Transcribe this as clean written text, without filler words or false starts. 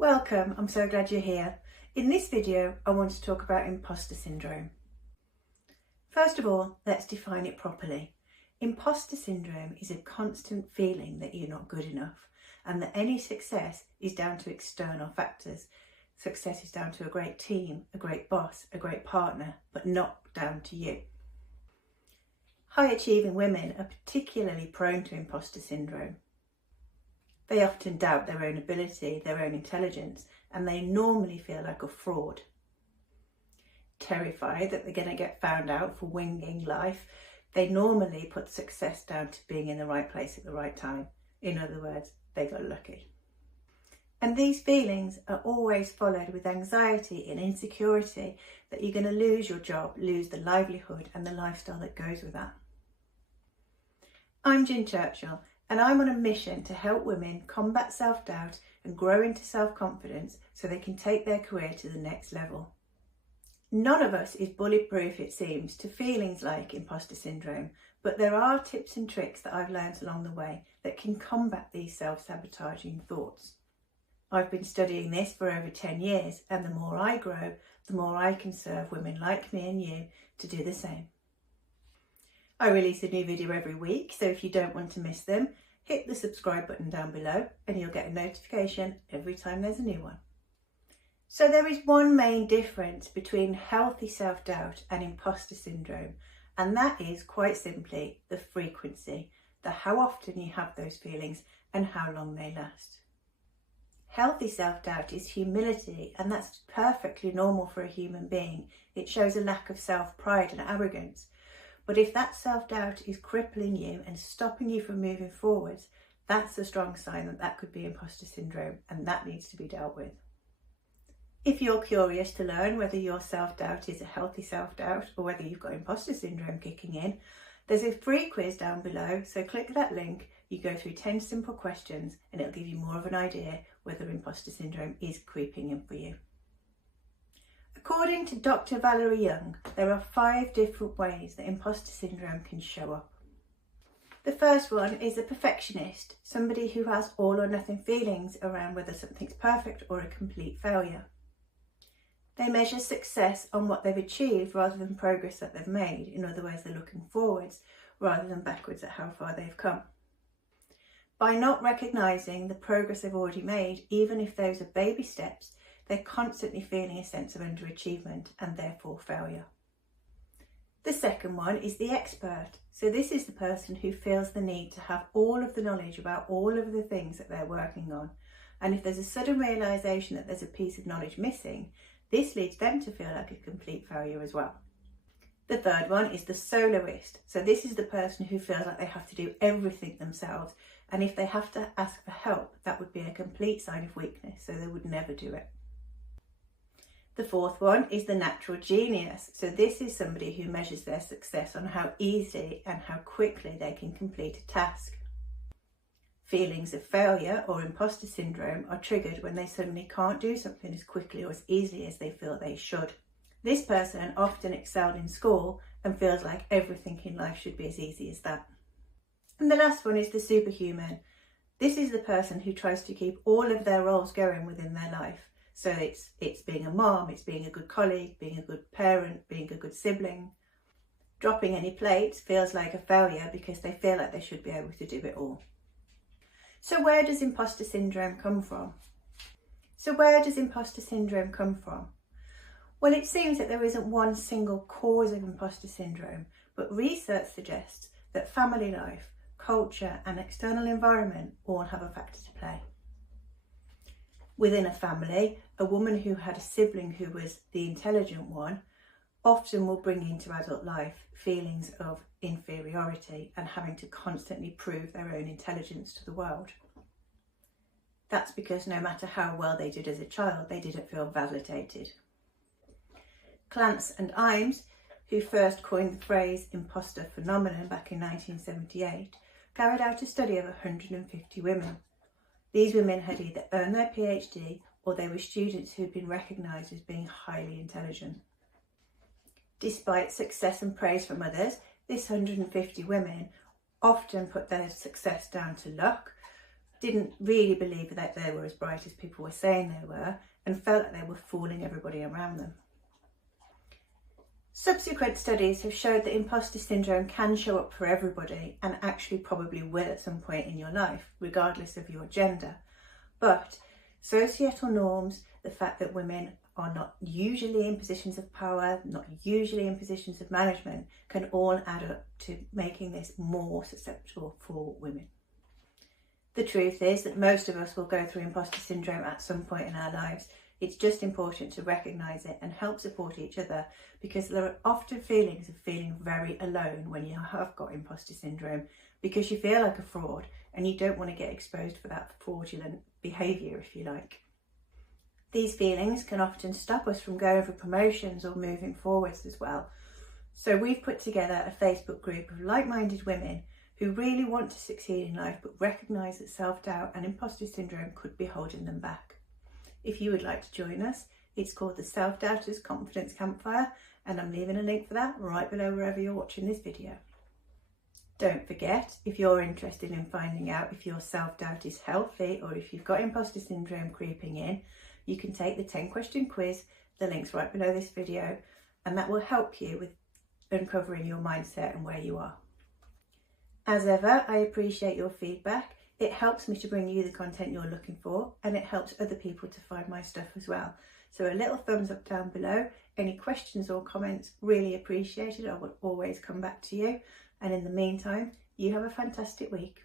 Welcome, I'm so glad you're here. In this video, I want to talk about imposter syndrome. First of all, let's define it properly. Imposter syndrome is a constant feeling that you're not good enough and that any success is down to external factors. Success is down to a great team, a great boss, a great partner, but not down to you. High achieving women are particularly prone to imposter syndrome. They often doubt their own ability, their own intelligence, and they normally feel like a fraud. Terrified that they're going to get found out for winging life, they normally put success down to being in the right place at the right time. In other words, they got lucky. And these feelings are always followed with anxiety and insecurity that you're going to lose your job, lose the livelihood and the lifestyle that goes with that. I'm Churchill, and I'm on a mission to help women combat self-doubt and grow into self-confidence so they can take their career to the next level. None of us is bulletproof, it seems, to feelings like imposter syndrome, but there are tips and tricks that I've learned along the way that can combat these self-sabotaging thoughts. I've been studying this for over 10 years, and the more I grow, the more I can serve women like me and you to do the same. I release a new video every week, so if you don't want to miss them, hit the subscribe button down below and you'll get a notification every time there's a new one. So there is one main difference between healthy self-doubt and imposter syndrome, and that is quite simply the frequency, how often you have those feelings and how long they last. Healthy self-doubt is humility, and that's perfectly normal for a human being. It shows a lack of self-pride and arrogance. But if that self-doubt is crippling you and stopping you from moving forwards, that's a strong sign that that could be imposter syndrome, and that needs to be dealt with. If you're curious to learn whether your self-doubt is a healthy self-doubt or whether you've got imposter syndrome kicking in, there's a free quiz down below, so click that link, you go through 10 simple questions and it'll give you more of an idea whether imposter syndrome is creeping in for you. According to Dr. Valerie Young, there are 5 different ways that imposter syndrome can show up. The first one is a perfectionist, somebody who has all or nothing feelings around whether something's perfect or a complete failure. They measure success on what they've achieved rather than progress that they've made. In other words, they're looking forwards rather than backwards at how far they've come. By not recognising the progress they've already made, even if those are baby steps, they're constantly feeling a sense of underachievement and therefore failure. The second one is the expert. So this is the person who feels the need to have all of the knowledge about all of the things that they're working on. And if there's a sudden realisation that there's a piece of knowledge missing, this leads them to feel like a complete failure as well. The third one is the soloist. So this is the person who feels like they have to do everything themselves. And if they have to ask for help, that would be a complete sign of weakness. So they would never do it. The fourth one is the natural genius. So this is somebody who measures their success on how easy and how quickly they can complete a task. Feelings of failure or imposter syndrome are triggered when they suddenly can't do something as quickly or as easily as they feel they should. This person often excelled in school and feels like everything in life should be as easy as that. And the last one is the superhuman. This is the person who tries to keep all of their roles going within their life. So it's being a mom, it's being a good colleague, being a good parent, being a good sibling. Dropping any plates feels like a failure because they feel like they should be able to do it all. So where does imposter syndrome come from? Well, it seems that there isn't one single cause of imposter syndrome, but research suggests that family life, culture and external environment all have a factor to play. Within a family, a woman who had a sibling who was the intelligent one often will bring into adult life feelings of inferiority and having to constantly prove their own intelligence to the world. That's because no matter how well they did as a child, they didn't feel validated. Clance and Imes, who first coined the phrase imposter phenomenon back in 1978, carried out a study of 150 women. These women had either earned their PhD or they were students who had been recognised as being highly intelligent. Despite success and praise from others, this 150 women often put their success down to luck, didn't really believe that they were as bright as people were saying they were, and felt like they were fooling everybody around them. Subsequent studies have showed that imposter syndrome can show up for everybody, and actually probably will at some point in your life, regardless of your gender. But societal norms, the fact that women are not usually in positions of power, not usually in positions of management, can all add up to making this more susceptible for women. The truth is that most of us will go through imposter syndrome at some point in our lives. It's just important to recognise it and help support each other, because there are often feelings of feeling very alone when you have got imposter syndrome, because you feel like a fraud and you don't want to get exposed for that fraudulent behaviour, if you like. These feelings can often stop us from going for promotions or moving forwards as well. So we've put together a Facebook group of like-minded women who really want to succeed in life but recognise that self-doubt and imposter syndrome could be holding them back. If you would like to join us, it's called the Self-Doubters Confidence Campfire, and I'm leaving a link for that right below wherever you're watching this video. Don't forget, if you're interested in finding out if your self-doubt is healthy or if you've got imposter syndrome creeping in, you can take the 10-question quiz. The link's right below this video, and that will help you with uncovering your mindset and where you are. As ever, I appreciate your feedback. It helps me to bring you the content you're looking for, and it helps other people to find my stuff as well. So a little thumbs up down below. Any questions or comments, really appreciated. I will always come back to you. And in the meantime, you have a fantastic week.